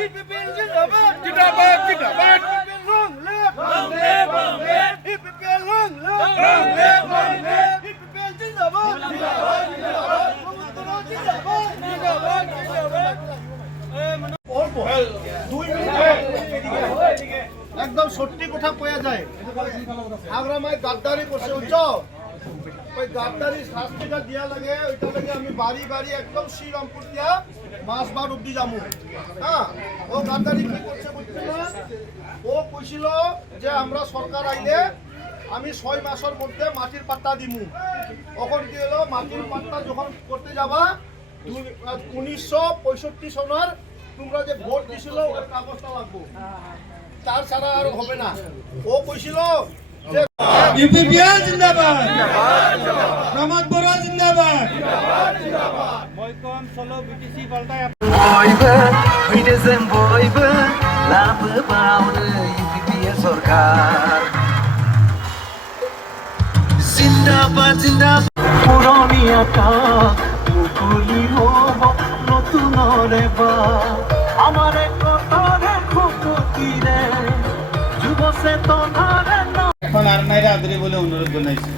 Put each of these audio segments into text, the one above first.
EPPL जिंदाबाद जिंदाबाद जिंदाबाद long live EPPL long live EPPL जिंदाबाद जिंदाबाद जिंदाबाद जिंदाबाद जिंदाबाद जिंदाबाद অল্প 2 মিনিট একদম সত্যি কথা কয়া যায় আগ্রামায় গাদ্দারি করছে উচ্চ ওই গাদ্দারি শাস্তিটা দিয়া লাগে ওইটা লাগে আমি বাড়ি বাড়ি একদম শ্রীরামপুর দিয়া মাসবার অব্দি যাবো হ্যাঁ ও গাদ্দারি কি করছে বুঝতে না ও কইছিল যে আমরা সরকার আইলে আমি 6 মাসের মধ্যে মাটির পাট্টা দিমু তখন কি হলো মাটির পাট্টা যখন করতে যাবা 1965 সনের তোমরা যে ভোট দিছিল ওই কাগজটা লাগবো তার ছাড়া আর হবে না ও কইছিল যে ইউপিপিএল জিন্দাবাদ প্রমোদ বড়ুয়া জিন্দাবাদ বয়কম চলো বিটিসি পাল্টায় বয়বে হইতেছেন বয়বে লাভ পাওনে ইউপিপিএল সরকার জিন্দাবাদ জিন্দাবাদ পুরনি আকাশ মুকুলি হব নতুন রেবা আমার কথারে খুকুতিরে যুব চেতনারে এখন আর নাইরা আদরি বলে অনুরোধ জানাইছি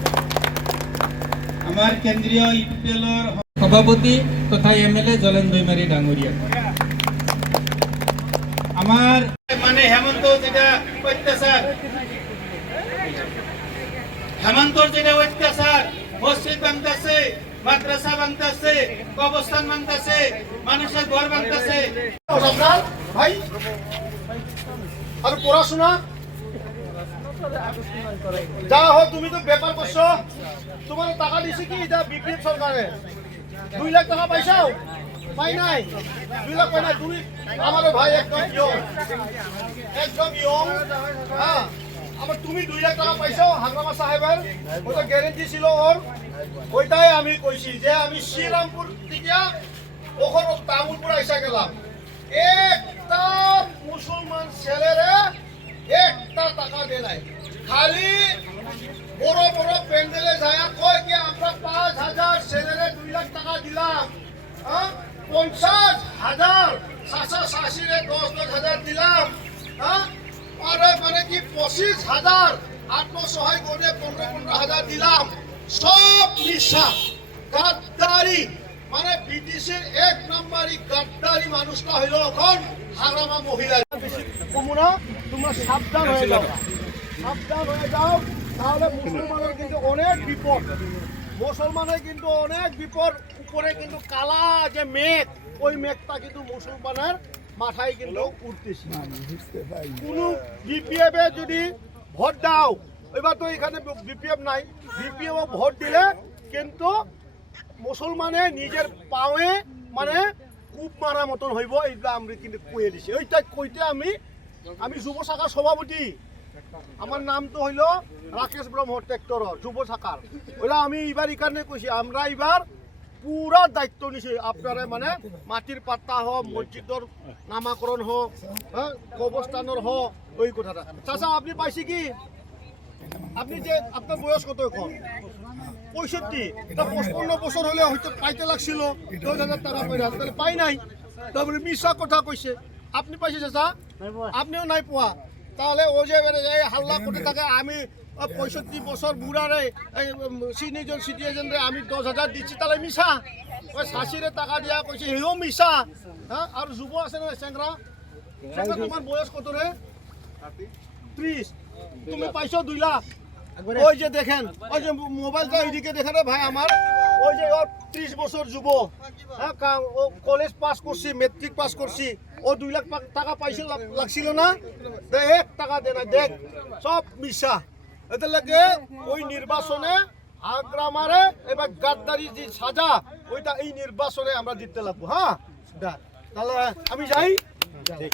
আমার কেন্দ্রীয় ইউপিপিএলৰ সভাপতি তথা এমএলএ জলেন দৈমাৰী ডাঙৰীয়া আমার মানে হেমন্ত যেটা অত্যাচার হেমন্তর যেটা অত্যাচার মসজিদ ভাঙতেছে মাদ্রাসা ভাঙতেছে কবরস্থান ভাঙতেছে মানুষের ঘর ভাঙতেছে ভাই আর পড়াশোনা যা হোক তুমি তো ব্যাপার করছো তোমার টাকা দিছি কি এটা বিপিএল সরকারে 2 লাখ টাকা পাইছাও পাই নাই 2 লাখ পাই নাই তুমি আমার ভাই একদম ইয়ং হ্যাঁ আমার তুমি 2 লাখ টাকা পাইছো হাঙ্গামা সাহেবের ওটা গ্যারেন্টি ছিল ওর ওইটাই আমি কইছি যে আমি শ্রীরামপুর থেকে ওখানে তামুলপুর আইসা গেলাম একটা মুসলমান ছেলেরে একটা টাকা দেয় নাই খালি বড় বড় প্যান্ডেলে যায় কয় কি আমরা 5,000 ছেলেরে 2 লাখ টাকা দিলাম 50,000 শাসা শাশিরে 10,000 দিলাম আরে মানে কি 25,000 আত্মসহায় করে 15,000 দিলাম সব মিশা গাদ্দারি মানে ব্রিটিশের 1 নম্বরই গাদ্দারি মানুষটা হইল এখন হারামা মহিলা কমুনা তোমরা সাবধান হয়ে যাও তাহলে মুসলমানের কিন্তু অনেক বিপদ উপরে কিন্তু কালা যে মেঘ ওই মেঘটা কিন্তু মুসলমানের মাথায় কিন্তু উঠতেছে কোনো বিপিএফ এ যদি ভোট দাও এবার তো এখানে বিপিএফ নাই বিপিএফ ভোট দিলে কিন্তু মুসলমানে নিজের পাওয়ে মানে কূপ মারা মতন হইব এইটা আমি কিন্তু কয়ে দিছি ওইটা কইতে আমি যুব শাখার সভাপতি আমার নাম তো হইল রাকেশ ব্রহ্ম ট্রেক্টর যুব শাখার ওইটা আমি এবার এখানে কইছি আমরা এবার পুরা দায়িত্ব নিছি আপনারা মানে মাটির পাত্তা হোক মসজিদর নামাকরণ হোক হ্যাঁ কবরস্থানের হোক ওই কথাটা চাচা আপনি পাইছি কি আপনি যে আপনার বয়স কত এখন 65 তা 55 বছর হলে হয়তো পাইতে লাগছিল 10,000 টাকা তাহলে পাই নাই তারপরে মিশা কথা কইছে আপনি পাইছে চাচা আপনিও নাই পোয়া তাহলে ও যে হাল্লা করতে থাকে আমি 65 বছর বুড়ারে সিনিয়র সিটিজেনরে আমি 10,000 দিচ্ছি তাহলে মিশা ওই শাশিরে টাকা দিয়া কইছে হেও মিশা হ্যাঁ আর যুব আছে না চেংরা তোমার বয়স কত রে 30 তুমি পাইছো 2 লাখ ওই যে দেখেন ওই যে মোবাইলটা এইদিকে দেখেন ভাই আমার ওই যে 30 বছর যুব হ্যাঁ ও কলেজ পাস করছি মেট্রিক পাস করছি ও 2 লাখ টাকা পাইছে লাগছিল না 1 টাকা দে না দেখ সব মিশা এতে লাগে ওই নির্বাচনে আগ্রামারে এবার গাদ্দারি যে সাজা ওইটা এই নির্বাচনে আমরা জিততে লাগবো হ্যাঁ তাহলে আমি যাই ঠিক